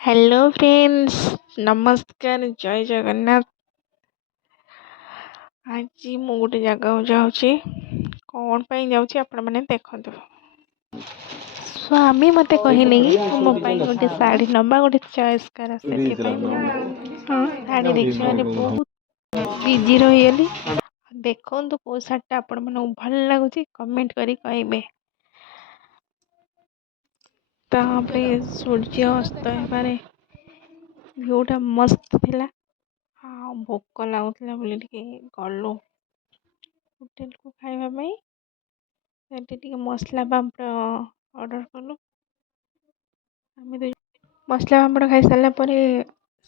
Hello friends, नमस्कार, जय जगन्नाथ। आज मु गोटे जगह जाऊँगी। कौन पाई जाऊँगी आपण मैंने देखते। स्वामी मते कहले कि मो पाई गोटे साड़ी नबा गोटे चॉइस कर से साड़ी देखिए बहुत बिजी रही। देखो कौ साड़ी आपण मन भल लगुच कमेंट करी कहबे। तापरे सूर्य अस्त हेबारे व्यूटा मस्त थिला। हाँ, भोक लगुला बोली गलु होटेल को खाइबा टे मसला पापड़ ऑर्डर कलु। मसला पापड़ खाई सारा पर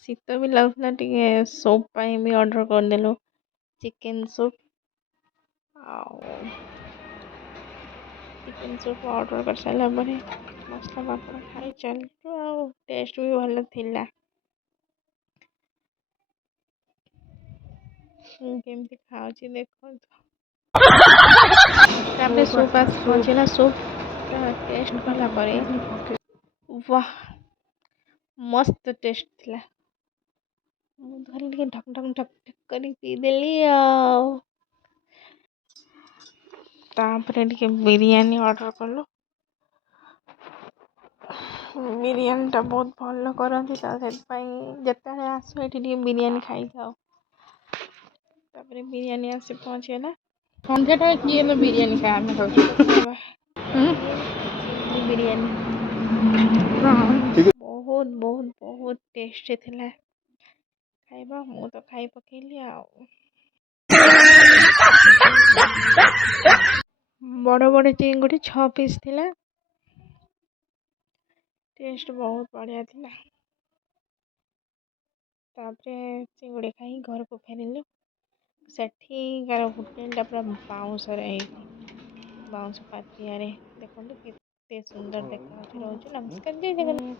शीत भी लगुला टे सूप भी ऑर्डर करदेलु। Chicken soup chicken soup order कर सारा पर मसला पापड़ खाई चलु। टेस्ट भी भल थिला। केमती खाऊची देखो। तापरे सूप आस पहुँचला। सूप टेस्ट कला परे वाह मस्त टेस्ट थिला। धरली ढक ढक ढक ढक करी पीदेली। तापरे बिरयानी ऑर्डर कलु। बिरयानी टा बहुत भल करती जिते आस बिरयानी खाई जाओ। तापरे बिरयानी आसी पहुँचेगा। संध्या टाइम किए में बिरयानी खाए में चिल्ली बिरयानी बहुत बहुत बहुत टेस्टी थिला। खाइबा मु तो खाई पकेली बड़ बड़ चिंगुड़ी 6 पीस थिला। टेस्ट बहुत बढ़िया थिला। तापरे चिंगुड़ी खाई घर को फेरिलु। सेठीकार होटेल पूरा बाउंस बाउंस पातिया देखो केते सुंदर देखा। नमस्कार जय जगन्नाथ।